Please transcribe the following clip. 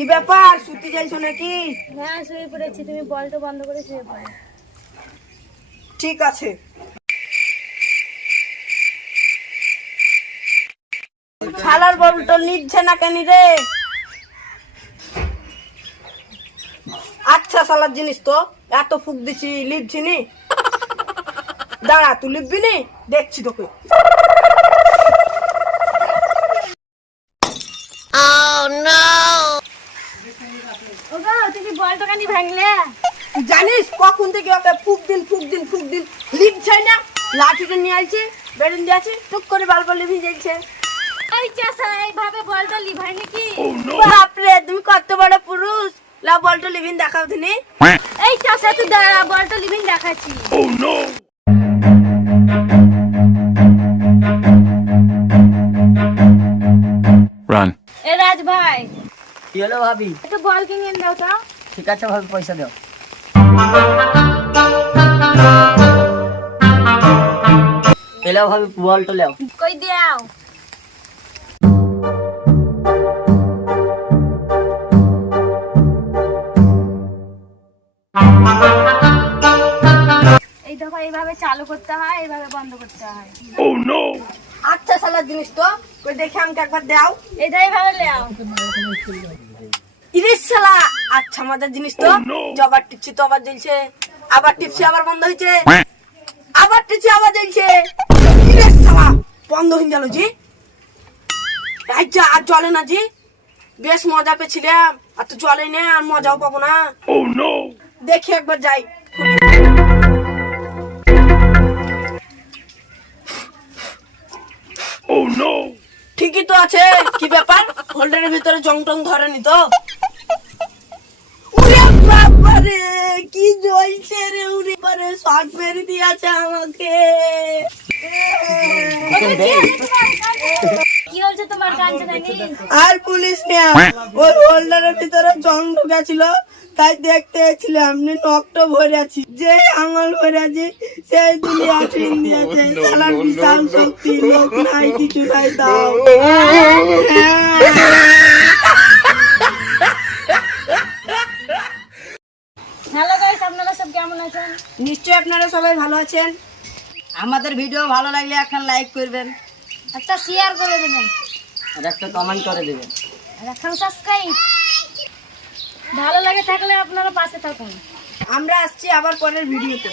কি ব্যাপার, শুতে যাইছো নাকি? হ্যাঁ শুয়ে পড়েছি, তুমি বলটা বন্ধ করে শুয়ে পড়ো। ঠিক আছে। শালার বলটা নিচ্ছে না কেন রে? আচ্ছা শালার জিনিস তো, এত ফুক দিছি লিখছি নি। দাঁড়া, তুই লিখবি নি, দেখছি তোকে। ওগো তুমি বলটা কেন ভাঙলে? তুই জানিস কখন থেকে ওকে ফুক দিন লিখছে না? লাঠিটা নিয়ে আইছি, বেরেন দিয়ে আছি, টুক করে বারবার লিখে যাইছে। এই চাচা এইভাবে বলটা লিভাই নাকি? বাপরে, তুমি কত বড় পুরুষ! লা বলটা লিভিন দেখাও দিনি। এই চাচা তুই দাঁড়া, বলটা লিভিং দেখাচ্ছি। Run. এ রাজ ভাই, কি হলো ভাবি? একটু বল কিনে দাও তো। ঠিক আছে ভাবি, পয়সা দাও। এলাও ভাবি, বলটা লাও। কই দাও। এই দেখো এইভাবে চালু করতে হয়, এইভাবে বন্ধ করতে হয়। আচ্ছা শালার জিনিস তো, কই দেখে আমাকে একবার দাও। এইটা এইভাবে লেও। ইরিশ শালা, আচ্ছা মজার জিনিস তো। জবার টিপছি তো আবার জ্বলছে, আবার টিপছি আবার বন্ধ হয়েছে, আবার টিপছি আবার জ্বলছে। ইরিশ শালা, বন্ধ হয়ে গেল জি। আচ্ছা আর চলে না জি, বেশ মজা পেয়েছিলাম, আর তো চলে না, আর মজাও পাবো না। দেখি একবার যাই। ঠিকই তো আছে। কি ব্যাপার, হোল্ডারের ভিতরে জং টং ধরেনি তো? উরে বাবারে, কি জ্বলছে রে! উরে বাবারে, শর্ট মেরে দিয়েছে আমাকে। কি হচ্ছে তোমার কাঞ্চন নাকি? আর পুলিশ না, ওই হোল্ডারের ভিতরে জং ঢুকেছিল, তাই দেখতে এসেছিলাম। নখটা ভরে আছি, যে আঙুল ভরে আছি সেই তুলি আঠিন দিয়েছে। শালার বিশাল শক্তি, লোক নাই কিছু নাই তাও। হ্যালো গাইস, আপনারা সব কেমন আছেন? নিশ্চয়ই আপনারা সবাই ভালো আছেন। আমাদের ভিডিও ভালো লাগলে একটা লাইক করবেন, একটা শেয়ার করে দেবেন, আর একটা কমেন্ট করে দেবেন, আর একটা সাবস্ক্রাইব। ভালো লাগে থাকলে আপনারা পাশে থাকুন। আমরা আসছি আবার পরের ভিডিওতে।